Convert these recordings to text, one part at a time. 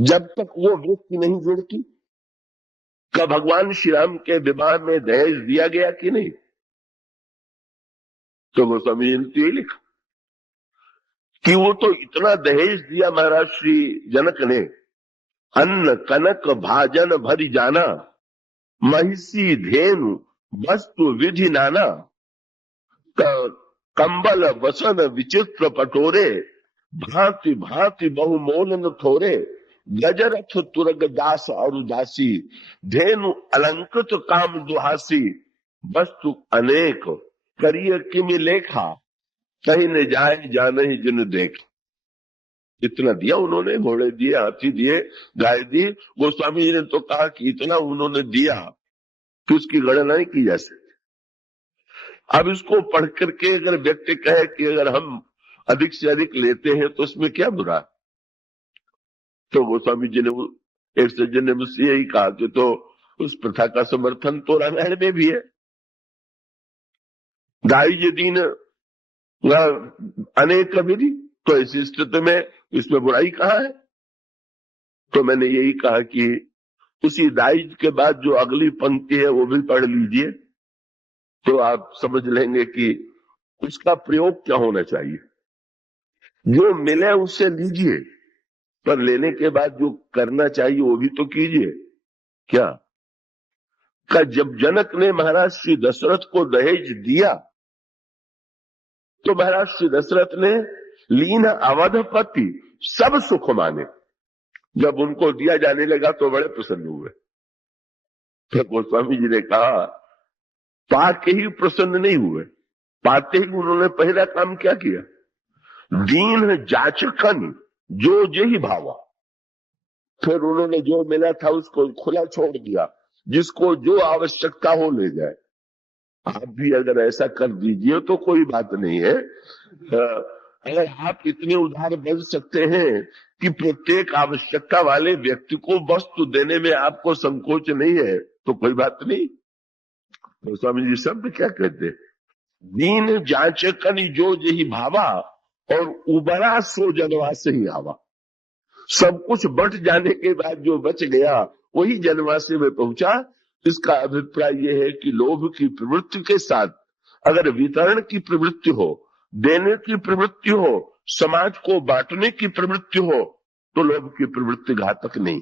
जब तक वो वृत्ति नहीं जुड़ती। का भगवान श्री राम के विवाह में दहेज दिया गया कि नहीं? तो गोस्वामी जी ने तो ये लिखा कि वो तो इतना दहेज दिया महाराज श्री जनक ने, अन्न कनक भाजन भरी जाना, महिषी धेनु वस्तु विधि नाना, कंबल वसन विचित्र पटोरे, भांति भांति बहुमोलन थोरे, गजरथ तुरग दास और उदासी, धेनु अलंकृत काम दुहासी, वस्तु अनेक करिय किमि लेखा, कहीं न जाए जाने ही जिन देख। इतना दिया उन्होंने, घोड़े दिए, हाथी दिए, गाय दी। गोस्वामी जी ने तो कहा कि इतना उन्होंने दिया कि उसकी गणना नहीं की जा सकती। अब इसको पढ़ करके अगर व्यक्ति कहे कि अगर हम अधिक से अधिक लेते हैं तो उसमें क्या बुरा? तो गोस्वामी जी ने, एक सज्जन ने मुझसे यही कहा कि तो उस प्रथा का समर्थन तो रामायण में भी है। गाय जी दीन अनेक विधि, तो ऐसी स्थिति में इसमें बुराई कहाँ है? तो मैंने यही कहा कि उसी दाइज के बाद जो अगली पंक्ति है वो भी पढ़ लीजिए, तो आप समझ लेंगे कि उसका प्रयोग क्या होना चाहिए। जो मिले उससे लीजिए, पर लेने के बाद जो करना चाहिए वो भी तो कीजिए। क्या का जब जनक ने महाराज श्री दशरथ को दहेज दिया तो महाराज श्री दशरथ ने लीन अवधपति सब सुख माने। जब उनको दिया जाने लगा तो बड़े प्रसन्न हुए। फिर गोस्वामी जी ने कहा, पाके ही प्रसन्न नहीं हुए, पाते ही उन्होंने पहला काम क्या किया? दीन जाचकन जो जेहि भावा। फिर उन्होंने जो मिला था उसको खुला छोड़ दिया, जिसको जो आवश्यकता हो ले जाए। आप भी अगर ऐसा कर दीजिए तो कोई बात नहीं है। अगर आप इतने उदार बन सकते हैं कि प्रत्येक आवश्यकता वाले व्यक्ति को वस्तु देने में आपको संकोच नहीं है तो कोई बात नहीं। तो स्वामी जी शब्द क्या कहते हैं? दीन जांचकन जो जेहि भावा और उबरा सो जनवास ही आवा। सब कुछ बट जाने के बाद जो बच गया वही जनवासी में पहुंचा। इसका अभिप्राय यह है कि लोभ की प्रवृत्ति के साथ अगर वितरण की प्रवृत्ति हो, देने की प्रवृत्ति हो, समाज को बांटने की प्रवृत्ति हो, तो लोभ की प्रवृत्ति घातक नहीं।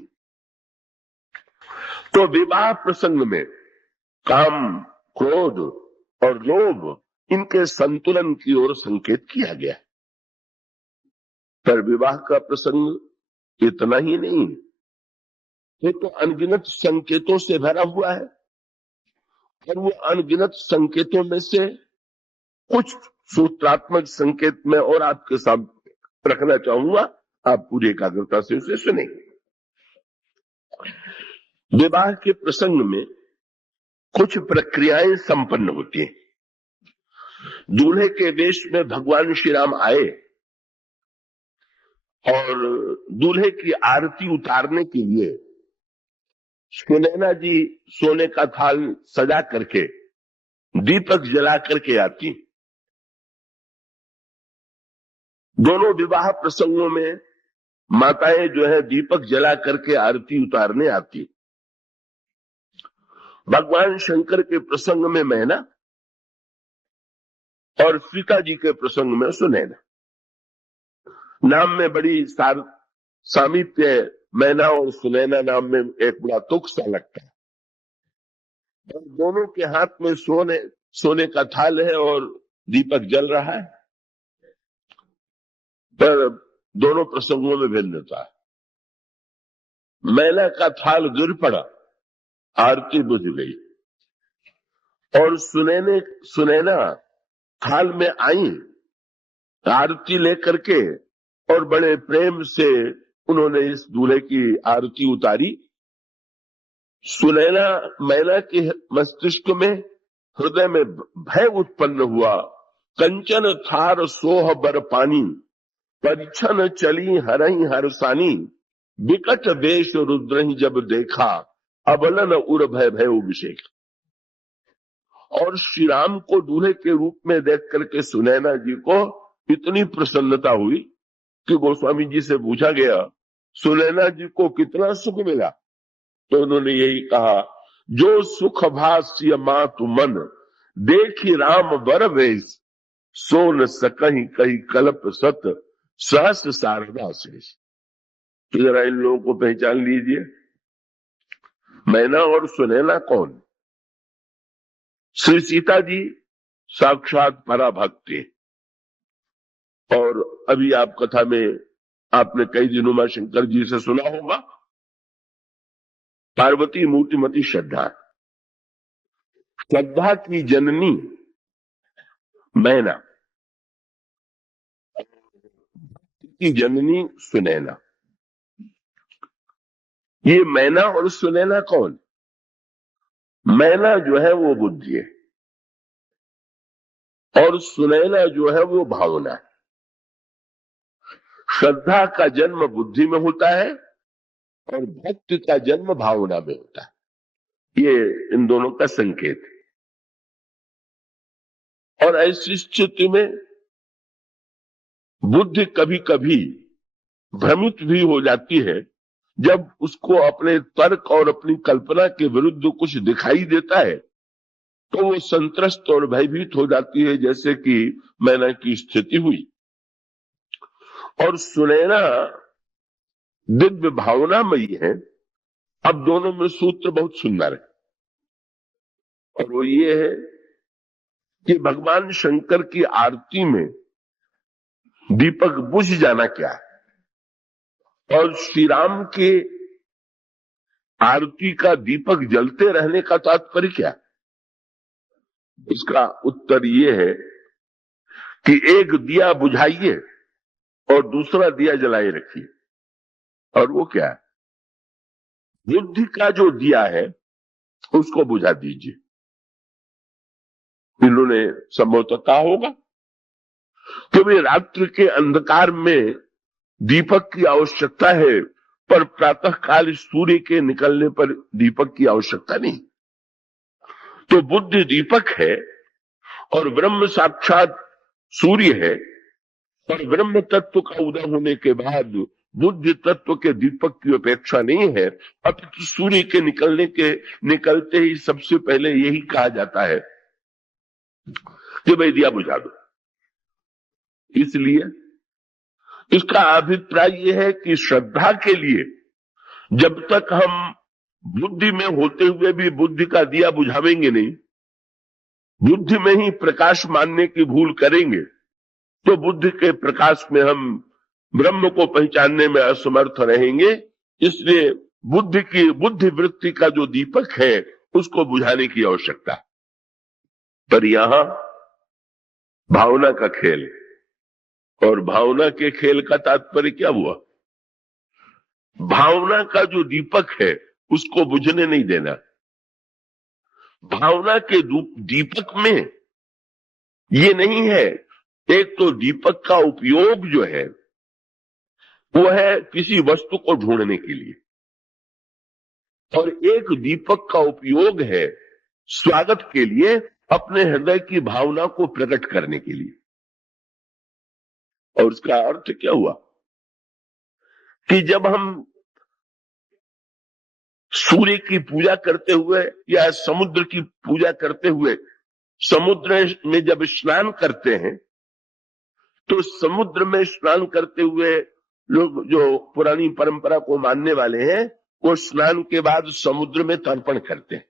तो विवाह प्रसंग में काम, क्रोध और लोभ, इनके संतुलन की ओर संकेत किया गया। पर विवाह का प्रसंग इतना ही नहीं, ये तो अनगिनत संकेतों से भरा हुआ है। और वो अनगिनत संकेतों में से कुछ सूत्रात्मक संकेत में और आपके सामने रखना चाहूंगा, आप पूरी एकाग्रता से उसे सुने। विवाह के प्रसंग में कुछ प्रक्रियाएं संपन्न होती हैं। दूल्हे के वेश में भगवान श्री राम आए और दूल्हे की आरती उतारने के लिए सुनैना जी सोने का थाल सजा करके दीपक जला करके आती। दोनों विवाह प्रसंगों में माताएं जो है दीपक जला करके आरती उतारने आती। भगवान शंकर के प्रसंग में मैना और सीता जी के प्रसंग में सुनैना। नाम में बड़ी सामीप्य है। मैना और सुनैना नाम में एक बड़ा तुक सा लगता है। और दोनों के हाथ में सोने का थाल है और दीपक जल रहा है, पर दोनों प्रसंगों में भिन्नता है। मैना का थाल गिर पड़ा, आरती बुझ गई, और सुनैना थाल में आई आरती लेकर के, और बड़े प्रेम से उन्होंने इस दूल्हे की आरती उतारी। सुनैना मैना के मस्तिष्क में, हृदय में भय उत्पन्न हुआ। कंचन थार सोह बर पानी, परिछन चली हरही हरसानी, विकट वेश रुद्रहि जब देखा, अबलन उर भय भय अभिषेक। और श्री राम को दूल्हे के रूप में देख करके सुनैना जी को इतनी प्रसन्नता हुई कि गोस्वामी जी से पूछा गया सुनैना जी को कितना सुख मिला, तो उन्होंने यही कहा, जो सुख भाष्य मातु मन, देखी राम बर वेश, सो न सकहि कही कल्प सत, सहस्र शारदा शेष। तो जरा इन लोगों को पहचान लीजिए, मैना और सुनैना कौन? श्री सीता जी साक्षात पराभक्ति। और अभी आप कथा में आपने कई दिनों में शंकर जी से सुना होगा, पार्वती मूर्तिमती श्रद्धा, श्रद्धा की जननी मैना की जननी सुनैना। ये मैना और सुनैना कौन? मैना जो है वो बुद्धि है और सुनैना जो है वो भावना है। श्रद्धा का जन्म बुद्धि में होता है और भक्ति का जन्म भावना में होता है। ये इन दोनों का संकेत है। और ऐसी स्थिति में बुद्धि कभी कभी भ्रमित भी हो जाती है, जब उसको अपने तर्क और अपनी कल्पना के विरुद्ध कुछ दिखाई देता है तो वो संत्रस्त और भयभीत हो जाती है, जैसे कि मैना की स्थिति हुई। और सुनैना दिव्य भावनामयी है। अब दोनों में सूत्र बहुत सुंदर है, और वो ये है कि भगवान शंकर की आरती में दीपक बुझ जाना क्या है, और श्री राम के आरती का दीपक जलते रहने का तात्पर्य क्या है? इसका उत्तर ये है कि एक दिया बुझाइए और दूसरा दिया जलाए रखिए। और वो क्या है? बुद्धि का जो दिया है उसको बुझा दीजिए। इन्होंने संभवतः कहा होगा कि वे रात्रि के अंधकार में दीपक की आवश्यकता है, पर प्रातः काल सूर्य के निकलने पर दीपक की आवश्यकता नहीं। तो बुद्धि दीपक है और ब्रह्म साक्षात सूर्य है, और ब्रह्म तत्व का उदय होने के बाद बुद्धि तत्व के दीपक की अपेक्षा नहीं है, अपितु सूर्य के निकलते ही सबसे पहले यही कहा जाता है कि भाई दिया बुझा दो। इसलिए इसका अभिप्राय यह है कि श्रद्धा के लिए जब तक हम बुद्धि में होते हुए भी बुद्धि का दिया बुझावेंगे नहीं, बुद्धि में ही प्रकाश मानने की भूल करेंगे, तो बुद्धि के प्रकाश में हम ब्रह्म को पहचानने में असमर्थ रहेंगे। इसलिए बुद्धि वृत्ति का जो दीपक है उसको बुझाने की आवश्यकता। पर यहां भावना का खेल, और भावना के खेल का तात्पर्य क्या हुआ? भावना का जो दीपक है उसको बुझने नहीं देना। भावना के दीपक में ये नहीं है, एक तो दीपक का उपयोग जो है वो है किसी वस्तु को ढूंढने के लिए, और एक दीपक का उपयोग है स्वागत के लिए, अपने हृदय की भावना को प्रकट करने के लिए। और उसका अर्थ क्या हुआ कि जब हम सूर्य की पूजा करते हुए या समुद्र की पूजा करते हुए समुद्र में जब स्नान करते हैं, तो समुद्र में स्नान करते हुए लोग जो पुरानी परंपरा को मानने वाले हैं, वो स्नान के बाद समुद्र में तर्पण करते हैं।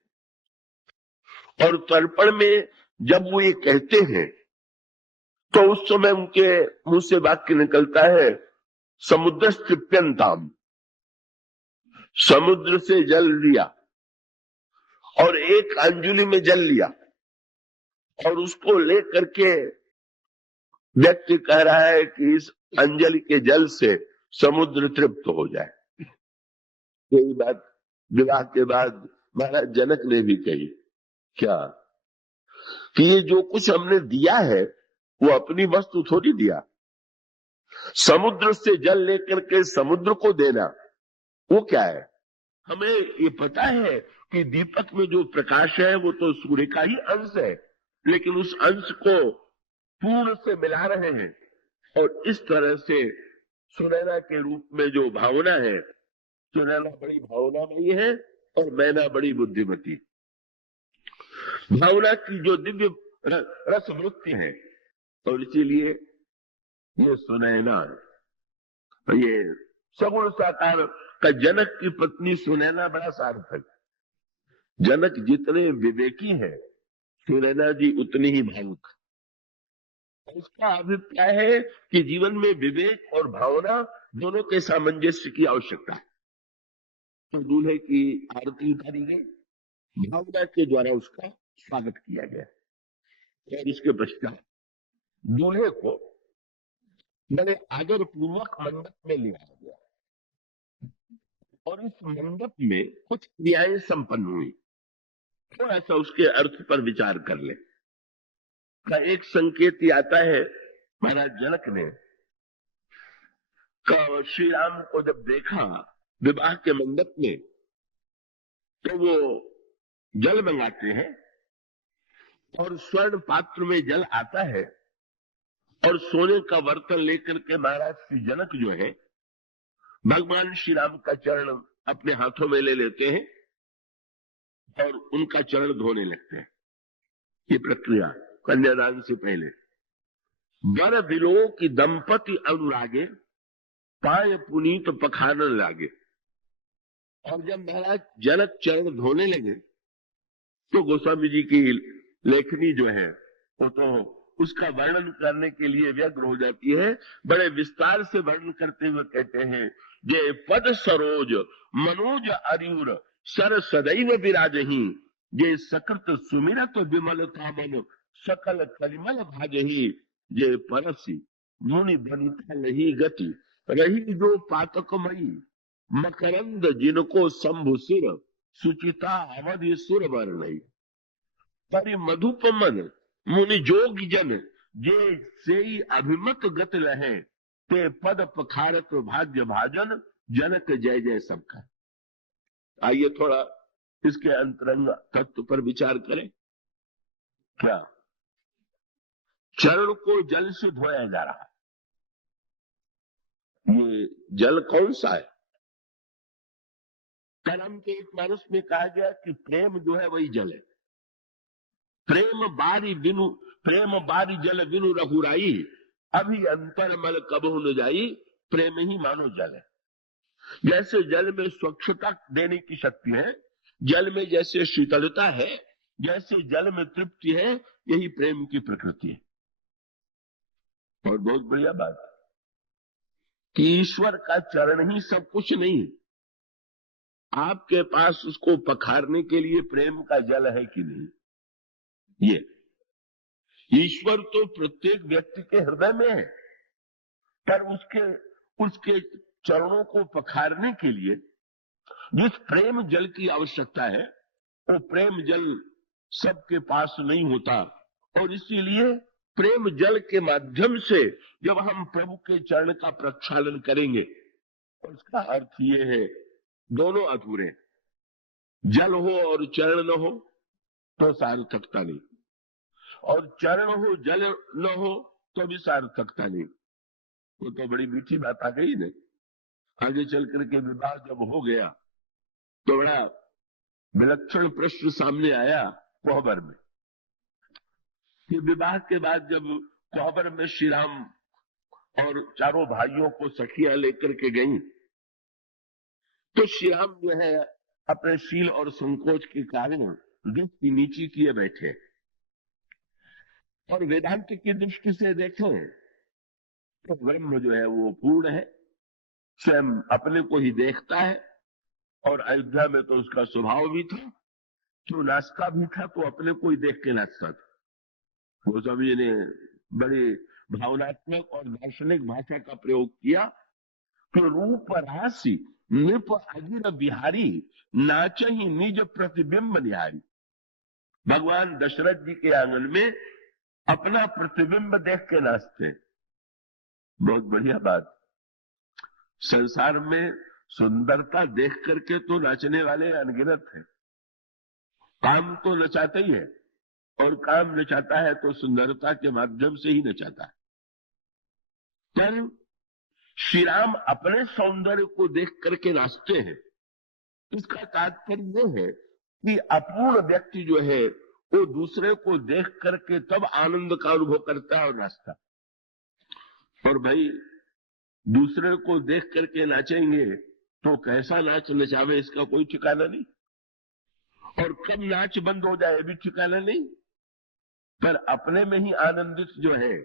और तर्पण में जब वो ये कहते हैं तो उस समय उनके मुंह से वाक्य निकलता है, समुद्र तृप्यंताम, समुद्र से जल लिया और एक अंजुलि में जल लिया, और उसको लेकर के व्यक्ति कह रहा है कि इस अंजलि के जल से समुद्र तृप्त हो जाए। यही बात विवाह के बाद महाराज जनक ने भी कही, क्या कि ये जो कुछ हमने दिया है वो अपनी वस्तु थोड़ी दिया, समुद्र से जल लेकर के समुद्र को देना वो क्या है? हमें ये पता है कि दीपक में जो प्रकाश है वो तो सूर्य का ही अंश है, लेकिन उस अंश को पूर्ण से मिला रहे हैं, और इस तरह से सुनैना के रूप में जो भावना है, सुनैना बड़ी भावनामयी है और मैना बड़ी बुद्धिमती। भावना की जो दिव्य रस वृत्ति है, और इसीलिए ये सुनैना, ये सगुण साकार का जनक की पत्नी सुनैना बड़ा सार्थक। जनक जितने विवेकी है, सुनैना जी उतनी ही भावुक। उसका अभिप्राय है कि जीवन में विवेक और भावना दोनों के सामंजस्य की आवश्यकता है। तो दूल्हे की आरती उतारी गई, भावना के द्वारा उसका स्वागत किया गया, और इसके पश्चात दूल्हे को बड़े आदर पूर्वक मंडप में ले आया गया, और इस मंडप में कुछ क्रियाएं संपन्न हुई। थोड़ा सा उसके अर्थ पर विचार कर ले। का एक संकेत ही आता है, महाराज जनक ने श्री राम को जब देखा विवाह के मंडप में, तो वो जल मंगाते हैं, और स्वर्ण पात्र में जल आता है, और सोने का बर्तन लेकर के महाराज श्री जनक जो है भगवान श्री राम का चरण अपने हाथों में ले लेते हैं और उनका चरण धोने लगते हैं। ये प्रक्रिया कन्यादान से पहले। वर बिलो की दंपति अनुरागे, पाय पुनीत पखानन लागे। और जब महाराज जनक चरण धोने लगे, तो गोस्वामी जी की लेखनी जो है वो तो उसका वर्णन करने के लिए व्यग्र हो जाती है। बड़े विस्तार से वर्णन करते हुए कहते हैं, जे पद सरोज मनोज अरियुर सर सदैव विराजही, जे सकृत सुमिरत विमलता मन सकल कलिमल भाजही, जे परसी मुनि बनिता लही गति, रही जो पातकमयी मकरंद जिनको शंभु सिर, सुचिता अवधि सुर वर्णई, परि मधुप मन मुनि जोग जन, जे से अभिमत गत लहे, ते पद पखारत भाग्य भाजन, जनक जय जय सबका। आइए थोड़ा इसके अंतरंग तत्व पर विचार करें। क्या चरण को जल से धोया जा रहा है, ये जल कौन सा है? कलम के एक मानस में कहा गया कि प्रेम जो है वही जल है। प्रेम बारी जल बिनु रघुराई, अभी अंतर मल कबहु न जाई, प्रेम ही मानो जल है। जैसे जल में स्वच्छता देने की शक्ति है, जल में जैसे शीतलता है, जैसे जल में तृप्ति है, यही प्रेम की प्रकृति है। और बहुत बढ़िया बात कि ईश्वर का चरण ही सब कुछ नहीं, आपके पास उसको पखारने के लिए प्रेम का जल है कि नहीं। ये ईश्वर तो प्रत्येक व्यक्ति के हृदय में है, पर उसके चरणों को पखारने के लिए जिस प्रेम जल की आवश्यकता है, वो प्रेम जल सबके पास नहीं होता। और इसीलिए प्रेम जल के माध्यम से जब हम प्रभु के चरण का प्रक्षालन करेंगे, तो उसका अर्थ ये है, दोनों अधूरे, जल हो और चरण न हो तो सार्थकता नहीं, और चरण हो जल न हो तो भी सार्थकता नहीं। वो तो बड़ी मीठी बात आ गई ना। आगे चल करके विवाह जब हो गया, तो बड़ा विलक्षण प्रश्न सामने आया कोहबर में कि विवाह के बाद जब कोहबर में श्री राम और चारों भाइयों को सखियां लेकर के गई, तो श्री राम जो है अपने शील और संकोच के कारण दृष्टि नीची किए बैठे। और वेदांत की दृष्टि से देखें तो ब्रह्म जो है वो पूर्ण है, स्वयं अपने को ही देखता है। और अयोध्या में तो उसका स्वभाव भी था, जो नाचता भी था तो अपने को ही देख के नाचता था। गोस्वामी जी ने बड़ी भावनात्मक और दार्शनिक भाषा का प्रयोग किया कि रूप राशि नृप अगिर बिहारी, नाचही निज प्रतिबिंब निहारी। भगवान दशरथ जी के आंगन में अपना प्रतिबिंब देख के नाचते। बहुत बढ़िया बात। संसार में सुंदरता देख करके तो नाचने वाले अनगिनत हैं। काम तो नचाता ही है, और काम नचाता है तो सुंदरता के माध्यम से ही नचाता है। पर श्री राम अपने सौंदर्य को देख करके नाचते हैं। इसका तात्पर्य यह है कि अपूर्ण व्यक्ति जो है वो दूसरे को देख करके तब आनंद का अनुभव करता है और नाचता। और भाई दूसरे को देख करके नाचेंगे तो कैसा नाच नचावे इसका कोई ठिकाना नहीं, और कब नाच बंद हो जाए भी ठिकाना नहीं। पर अपने में ही आनंदित जो है,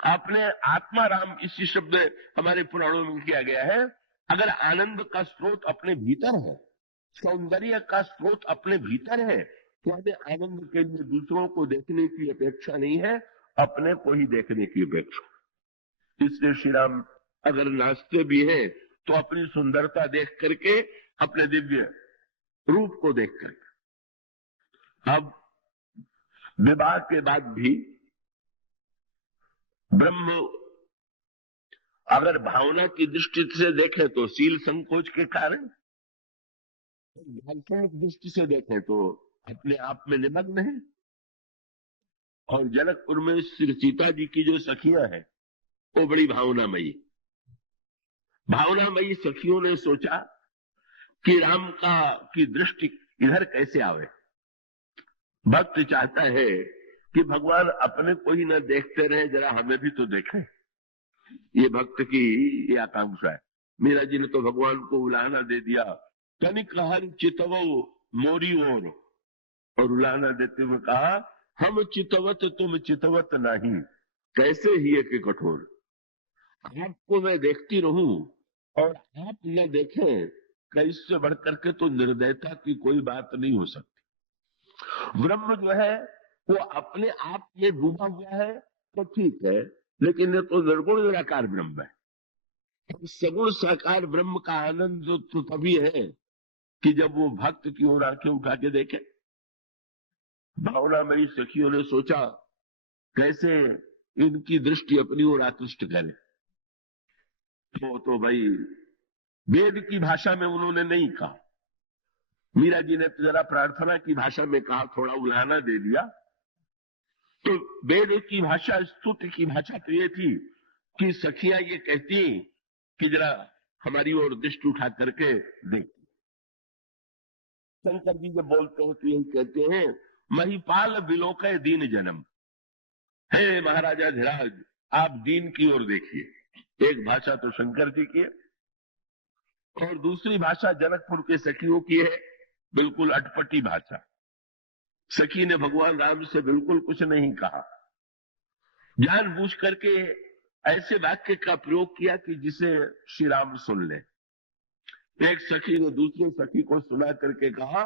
अपने आत्मा राम इसी शब्द हमारे पुराणों में किया गया है। अगर आनंद का स्रोत अपने भीतर है, सौंदर्य का स्रोत अपने भीतर है, तो हमें आनंद के लिए दूसरों को देखने की अपेक्षा नहीं है, अपने को ही देखने की अपेक्षा। इसलिए श्री राम अगर नाचते भी हैं तो अपनी सुंदरता देख करके, अपने दिव्य रूप को देख करके। अब विवाह के बाद भी ब्रह्म अगर भावना की दृष्टि से देखें तो शील संकोच के कारण, दार्शनिक दृष्टि से देखें तो अपने आप में निमग्न है। और जनकपुर में श्री सीता जी की जो सखियां हैं वो बड़ी भावनामयी सखियों ने सोचा कि राम की दृष्टि इधर कैसे आवे। भक्त चाहता है कि भगवान अपने को ही न देखते रहे, जरा हमें भी तो देखें। ये भक्त की ये आकांक्षा है। मीरा जी ने तो भगवान को उलाहना दे दिया, तनिक हर चितवो मोरी और उलाहना देते हुए कहा, हम चितवत तुम चितवत नहीं, कैसे ही एक कठोर। आपको मैं देखती रहूं और आप न देखें, कैसे बढ़ करके तो निर्दयता की कोई बात नहीं हो सकती। ब्रह्म जो है वो अपने आप में डूबा हुआ है तो ठीक है, लेकिन ये तो निर्गुण निराकार ब्रह्म है। सगुण साकार ब्रह्म का आनंद तो तभी है कि जब वो भक्त की ओर आंखें उठा के देखे। भावनामयी सखियों ने सोचा कैसे इनकी दृष्टि अपनी ओर आकृष्ट करे। तो भाई वेद की भाषा में उन्होंने नहीं कहा, मीरा जी ने जरा प्रार्थना की भाषा में कहा, थोड़ा उलाहना दे दिया। तो वेद की भाषा, स्तुति की भाषा तो ये थी कि सखियां ये कहती कि जरा हमारी ओर दृष्टि उठा करके देख। शंकर जी जब बोलते हैं तो यही कहते हैं, महिपाल विलोकय दीन जन्म, हे महाराजा धीराज आप दीन की ओर देखिए। एक भाषा तो शंकर जी की है और दूसरी भाषा जनकपुर के सखियों की है, बिल्कुल अटपटी भाषा। सखी ने भगवान राम से बिल्कुल कुछ नहीं कहा, जानबूझ करके ऐसे वाक्य का प्रयोग किया कि जिसे श्री राम सुन ले। एक सखी ने दूसरी सखी को सुना करके कहा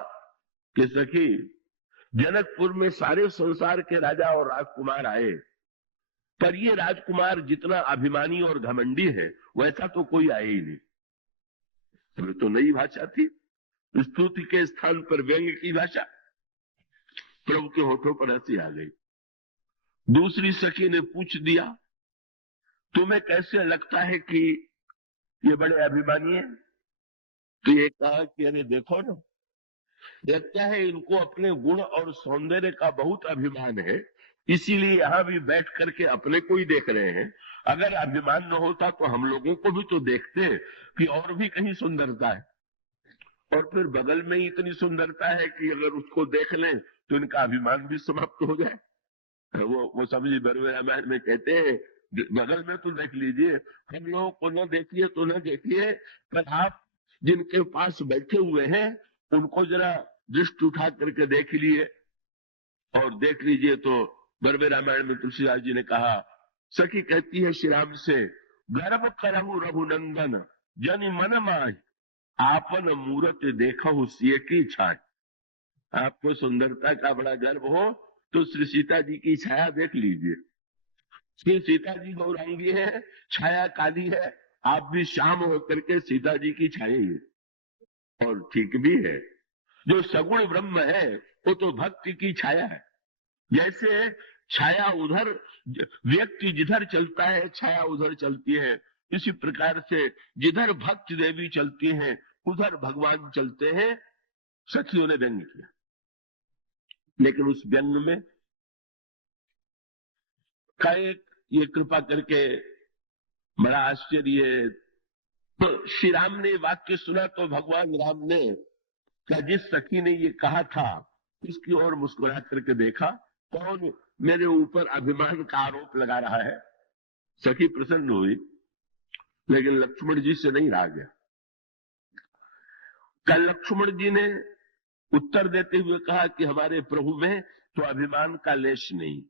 कि सखी, जनकपुर में सारे संसार के राजा और राजकुमार आए, पर ये राजकुमार जितना अभिमानी और घमंडी है वैसा तो कोई आए ही नहीं। तो नई भाषा थी, स्तुति के स्थान पर व्यंग्य की भाषा। प्रभु के होठों पर हंसी आ गई। दूसरी सखी ने पूछ दिया, तुम्हें कैसे लगता है कि ये बड़े अभिमानी है? तो ये कहा कि अरे देखो ना, लगता है इनको अपने गुण और सौंदर्य का बहुत अभिमान है, इसीलिए यहां भी बैठ करके अपने को ही देख रहे हैं। अगर अभिमान न होता तो हम लोगों को भी तो देखते कि और भी कहीं सुंदरता है, और फिर बगल में ही इतनी सुंदरता है कि अगर उसको देख लें तो इनका अभिमान भी समाप्त हो जाए। वो समझी बरवे रामायण में कहते हैं, बगल में तो देख लीजिए, हम लोगों को न देखिए तो न देखिए, पर आप जिनके पास बैठे हुए हैं उनको जरा दृष्टि उठा करके देख लिए और देख लीजिए। तो बरवे रामायण में तुलसीदास जी ने कहा, सखी कहती है श्री राम से, गर्भ करहु रघुनंदन जन मन माय, आपन मूरत देखहु सिय की छाय। आपको सुंदरता का बड़ा गर्व हो तो श्री सीता जी की छाया देख लीजिए। श्री सीता जी गौरांगी है, छाया काली है, आप भी शाम होकर के सीता जी की छाया है। और ठीक भी है, जो सगुण ब्रह्म है वो तो भक्ति की छाया है। जैसे छाया उधर, व्यक्ति जिधर चलता है छाया उधर चलती है, इसी प्रकार से जिधर भक्त देवी चलती है उधर भगवान चलते हैं। सखियों ने व्यंग किया, लेकिन उस व्यंग में का एक ये कृपा करके बड़ा आश्चर्य है। तो श्री राम ने वाक्य सुना तो भगवान राम ने क्या जिस सखी ने ये कहा था उसकी ओर मुस्कुरा करके देखा, कौन मेरे ऊपर अभिमान का आरोप लगा रहा है। सखी प्रसन्न हुई, लेकिन लक्ष्मण जी से नहीं रहा गया। कल लक्ष्मण जी ने उत्तर देते हुए कहा कि हमारे प्रभु में तो अभिमान का लेश नहीं,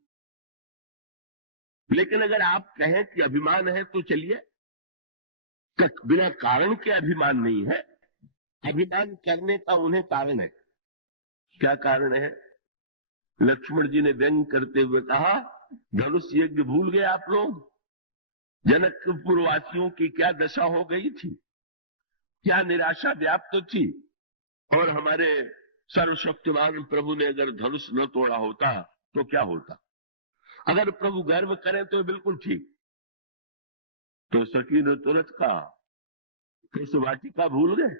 लेकिन अगर आप कहें कि अभिमान है तो चलिए, बिना कारण के अभिमान नहीं है, अभिमान करने का उन्हें कारण है। क्या कारण है? लक्ष्मण जी ने व्यंग करते हुए कहा, धनुष यज्ञ भूल गए आप लोग? जनकपुर वासियों की क्या दशा हो गई थी, क्या निराशा व्याप्त थी, और हमारे सर्वशक्तिमान प्रभु ने अगर धनुष न तोड़ा होता तो क्या होता? अगर प्रभु गर्व करें तो बिल्कुल ठीक। तो सखी ने तुरंत कहा, तो उस वाटिका भूल गए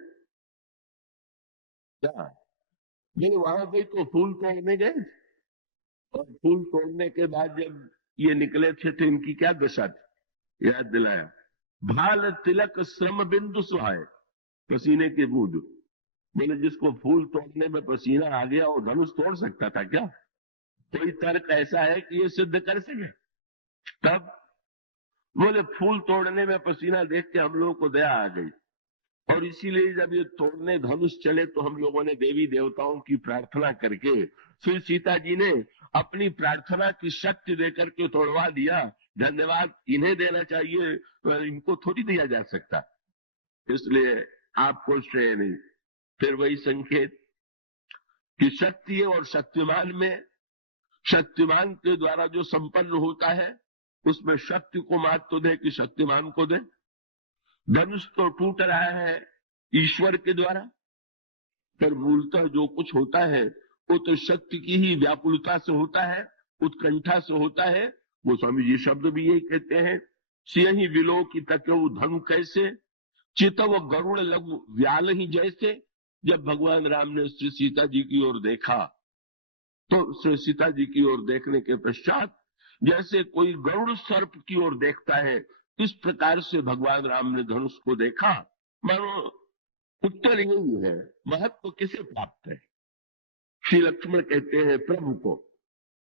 क्या? नहीं, वहां गई तो फूल तोड़ने गए, और फूल तोड़ने के बाद जब ये निकले थे तो इनकी क्या दशा थी, याद दिलाया। भाल तिलक श्रम बिंदु सुहाए, पसीने की बूंद। बोले जिसको फूल तोड़ने में पसीना आ गया वो धनुष तोड़ सकता था क्या? कोई तर्क ऐसा है कि ये सिद्ध कर सके? तब बोले फूल तोड़ने में पसीना देख के हम लोगों को दया आ गई, और इसीलिए जब ये तोड़ने धनुष चले तो हम लोगों ने देवी देवताओं की प्रार्थना करके फिर सीता जी ने अपनी प्रार्थना की शक्ति देकर के तोड़वा दिया। धन्यवाद इन्हें देना चाहिए, इनको थोड़ी दिया जा सकता, इसलिए आपको श्रेय नहीं। फिर वही संकेत कि शक्ति और शक्तिमान में, शक्तिमान के द्वारा जो संपन्न होता है उसमें शक्ति को मात तो दे कि शक्तिमान को दे। धनुष तो टूट रहा है ईश्वर के द्वारा, पर मूलतः जो कुछ होता है वो तो शक्ति की ही व्याकुलता से होता है, उत्कंठा से होता है। वो स्वामी जी शब्द भी यही कहते हैं, सिंह विलो की तक्यऊ धनु कैसे, चितव गरुड़ लघु व्याल ही जैसे। जब भगवान राम ने श्री सीता जी की ओर देखा तो श्री सीता जी की ओर देखने के पश्चात जैसे कोई गरुड़ सर्प की ओर देखता है, इस प्रकार से भगवान राम ने धनुष को देखा। मानो उत्तर यही है, महत्व किसे प्राप्त है? श्री लक्ष्मण कहते हैं प्रभु को,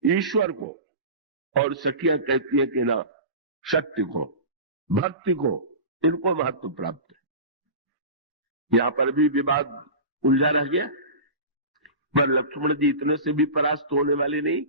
ईश्वर को, और सखियां कहती है कि ना शक्ति को, भक्ति को, इनको महत्व प्राप्त है। यहां पर भी विवाद उलझा रह गया, पर लक्ष्मण जी इतने से भी परास्त होने वाले नहीं।